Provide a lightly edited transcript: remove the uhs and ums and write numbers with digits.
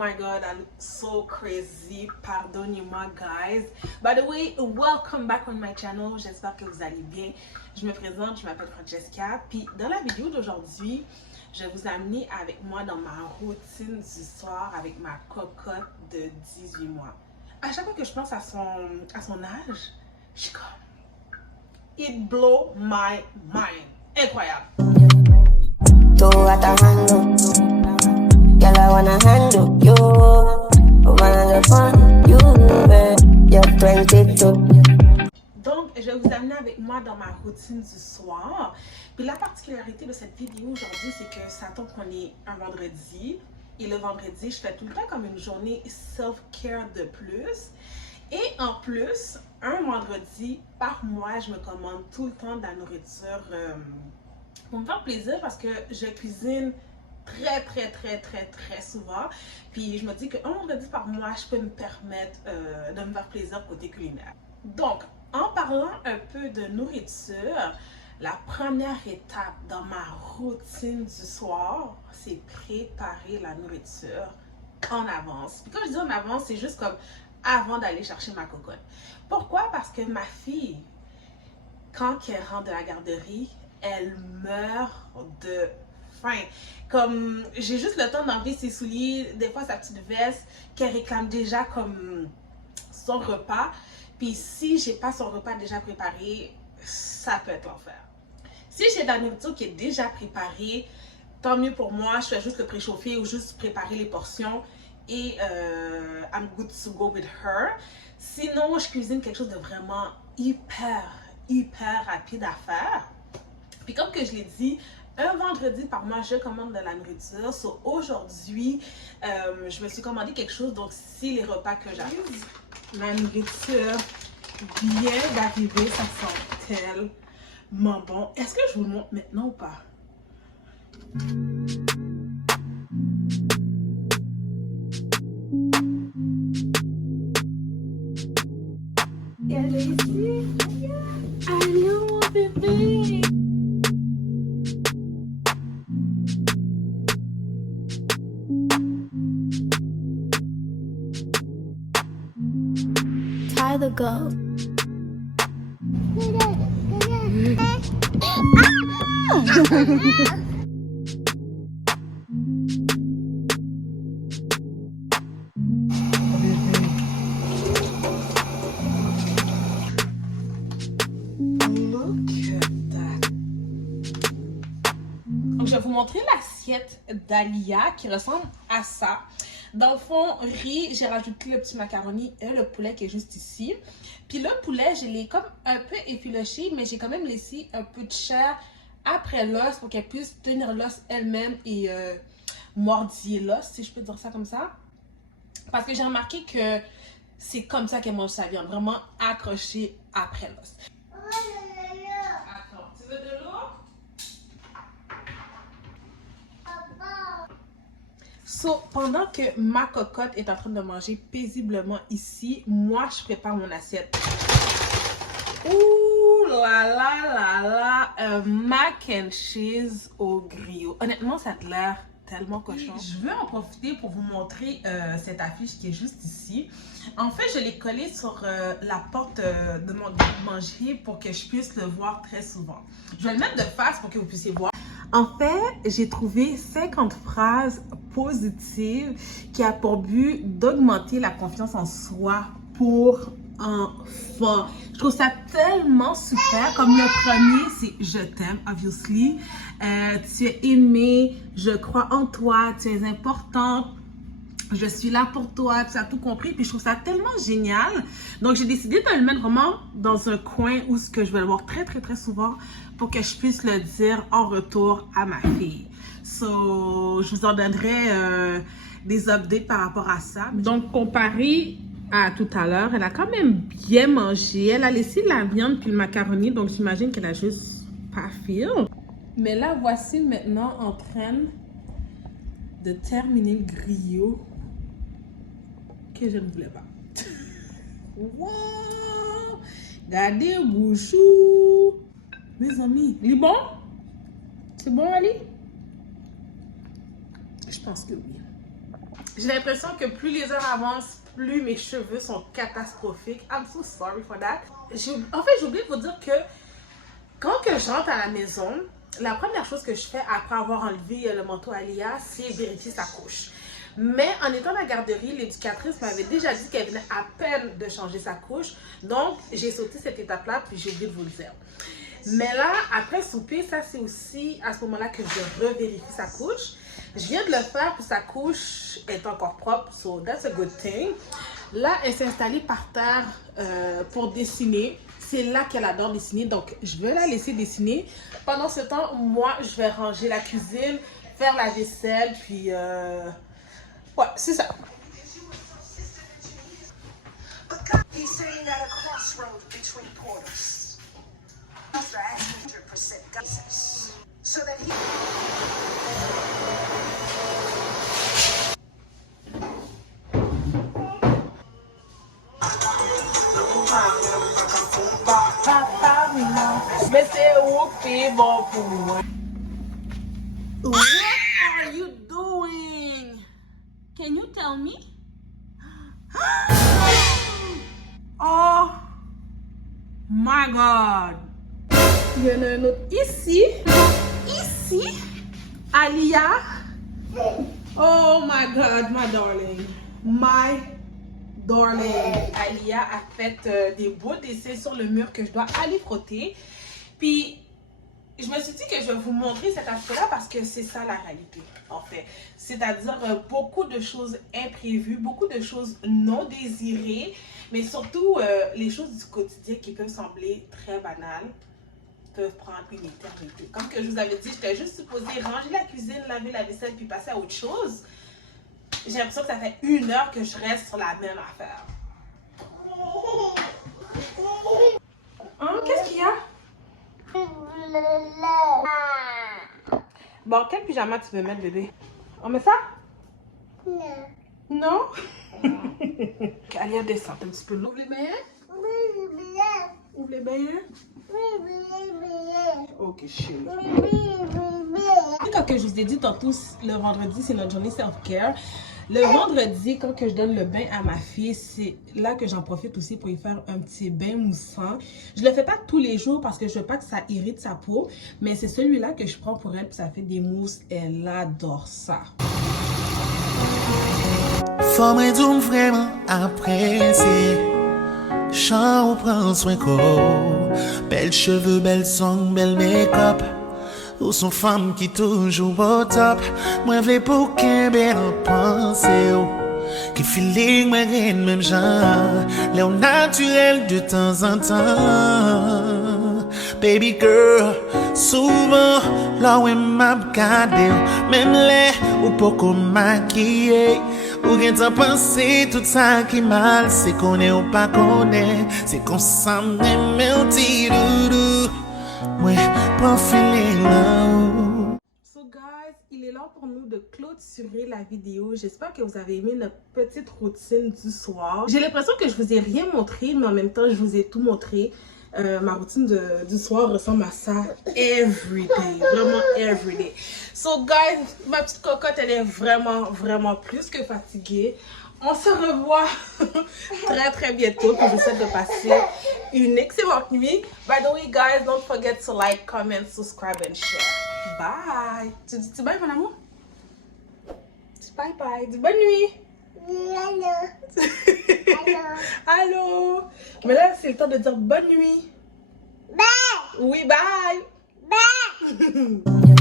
my god, I look so crazy. Pardonnez-moi, guys. By the way, welcome back on my channel. J'espère que vous allez bien. Je me présente, je m'appelle Francesca. Puis dans la vidéo d'aujourd'hui, je vais vous amener avec moi dans ma routine du soir avec ma cocotte de 18 mois. À chaque fois que je pense à son âge, je suis comme... It blow my mind. Incroyable. Girl, I wanna handle you. Woman, fun, you, you're 22. Donc, je vais vous amener avec moi dans ma routine du soir. Puis la particularité de cette vidéo aujourd'hui, c'est que ça tombe qu'on est un vendredi. Et le vendredi, je fais tout le temps comme une journée self-care de plus. Et en plus, un vendredi par mois, je me commande tout le temps de la nourriture pour me faire plaisir parce que je cuisine très souvent. Puis je me dis qu'un vendredi par mois, je peux me permettre de me faire plaisir côté culinaire. Donc, en parlant un peu de nourriture, la première étape dans ma routine du soir, c'est préparer la nourriture en avance. Puis quand je dis en avance, c'est juste comme avant d'aller chercher ma cocotte. Pourquoi? Parce que ma fille, quand elle rentre de la garderie, elle meurt de faim. Comme j'ai juste le temps d'enlever ses souliers, des fois sa petite veste, qu'elle réclame déjà comme son repas. Puis si j'ai pas son repas déjà préparé, ça peut être l'enfer. Si j'ai de la nourriture qui est déjà préparée, tant mieux pour moi, je fais juste le préchauffer ou juste préparer les portions et I'm good to go with her. Sinon, je cuisine quelque chose de vraiment hyper rapide à faire. Puis comme que je l'ai dit, un vendredi par mois, je commande de la nourriture. So, aujourd'hui, je me suis commandé quelque chose. Donc, si les repas que j'arrive, la nourriture vient d'arriver, ça sent tellement bon. Est-ce que je vous le montre maintenant ou pas? Allez ici. Allô, mon bébé. Tie the goat. Donc, je vais vous montrer l'assiette d'Alia qui ressemble à ça. Dans le fond, riz, j'ai rajouté le petit macaroni et le poulet qui est juste ici. Puis le poulet, je l'ai comme un peu effiloché, mais j'ai quand même laissé un peu de chair après l'os pour qu'elle puisse tenir l'os elle-même et mordiller l'os, si je peux dire ça comme ça. Parce que j'ai remarqué que c'est comme ça qu'elle mange sa viande, vraiment accrochée après l'os. Attends, tu veux de l'eau? So, pendant que ma cocotte est en train de manger paisiblement ici, moi, je prépare mon assiette. Ouh là, un mac and cheese au griot. Honnêtement, ça a l'air tellement cochon. Je veux en profiter pour vous montrer cette affiche qui est juste ici. En fait, je l'ai collée sur la porte de mon manger pour que je puisse le voir très souvent. Je vais le mettre de face pour que vous puissiez voir. En fait, j'ai trouvé 50 phrases positives qui a pour but d'augmenter la confiance en soi pour enfants. Je trouve ça tellement super. Comme le premier, c'est « Je t'aime », obviously. Tu es aimé, je crois en toi, tu es importante. Je suis là pour toi, tu as tout compris. Puis je trouve ça tellement génial. Donc j'ai décidé de le mettre vraiment dans un coin où ce que je vais le voir très souvent pour que je puisse le dire en retour à ma fille. So, je vous en donnerai des updates par rapport à ça. Donc comparé à tout à l'heure, elle a quand même bien mangé. Elle a laissé la viande puis le macaroni. Donc j'imagine qu'elle a juste pas feel. Mais là, voici maintenant en train de terminer le griot que je ne voulais pas. Wow! Regardez, bouchou! Mes amis, il est bon? C'est bon, Ali? Je pense que oui. J'ai l'impression que plus les heures avancent, plus mes cheveux sont catastrophiques. I'm so sorry for that. En fait, j'ai oublié de vous dire que quand que je rentre à la maison, la première chose que je fais après avoir enlevé le manteau à Lia, c'est vérifier sa couche. Mais en étant à la garderie, l'éducatrice m'avait déjà dit qu'elle venait à peine de changer sa couche. Donc, j'ai sauté cette étape-là, puis j'ai oublié de vous le dire. Mais là, après souper, ça c'est aussi à ce moment-là que je revérifie sa couche. Je viens de le faire, puis sa couche est encore propre, so that's a good thing. Là, elle s'est installée par terre pour dessiner. C'est là qu'elle adore dessiner, donc je vais la laisser dessiner. Pendant ce temps, moi, je vais ranger la cuisine, faire la vaisselle, puis ouais, c'est ça. Mais c'est OK, bon pour moi. What are you doing? Can you tell me? Oh my God! Il y en a un autre ici. Ici. Alia. Oh my God, my darling. My darling. Alia a fait des beaux dessins sur le mur que je dois aller frotter. Puis, je me suis dit que je vais vous montrer cet aspect-là parce que c'est ça la réalité, en fait. C'est-à-dire beaucoup de choses imprévues, beaucoup de choses non désirées, mais surtout les choses du quotidien qui peuvent sembler très banales peuvent prendre une éternité. Comme que je vous avais dit, j'étais juste supposée ranger la cuisine, laver la vaisselle puis passer à autre chose. J'ai l'impression que ça fait 1 heure que je reste sur la même affaire. Hein? Qu'est-ce qu'il y a? Bon, quel pyjama tu veux mettre, bébé? On met ça? Non. Non? Allez, descend un petit peu. Ouvre les baillets? Ouvre les baillets? Ok, chérie. Quand que je vous ai dit tantôt, le vendredi, c'est notre journée self-care. Le vendredi, quand que je donne le bain à ma fille, c'est là que j'en profite aussi pour y faire un petit bain moussant. Je le fais pas tous les jours parce que je veux pas que ça irrite sa peau, mais c'est celui-là que je prends pour elle, puis ça fait des mousses. Elle adore ça. Faut me vraiment apprécier. Chant ou prend soin corps. Belles cheveux, belle song, belle make-up. Ou son femme qui toujours au top. Moi v'lais pour qu'un bel pensée. Qui feeling moi gagne même genre. Léo naturel de temps en temps. Baby girl, souvent là où m'a regardé. Même les ou pas comme maquillé. Ou gen t'en pensé tout ça qui mal. C'est qu'on est ou pas qu'on est. C'est qu'on s'en aime au petit doudou. Ouais, pas feeling là. So guys, il est l'heure pour nous de clôturer la vidéo. J'espère que vous avez aimé notre petite routine du soir. J'ai l'impression que je vous ai rien montré, mais en même temps, je vous ai tout montré. Ma routine du soir ressemble à ça everyday, vraiment everyday. So guys, ma petite cocotte, elle est vraiment plus que fatiguée. On se revoit très bientôt. Puis je vous souhaite de passer une excellente nuit. By the way, guys, don't forget to like, comment, subscribe and share. Bye. Tu dis bye, mon amour? Dis bye bye. Dis bonne nuit. Allô. Allô. Mais là, c'est le temps de dire bonne nuit. Bye. Oui, bye. Bye.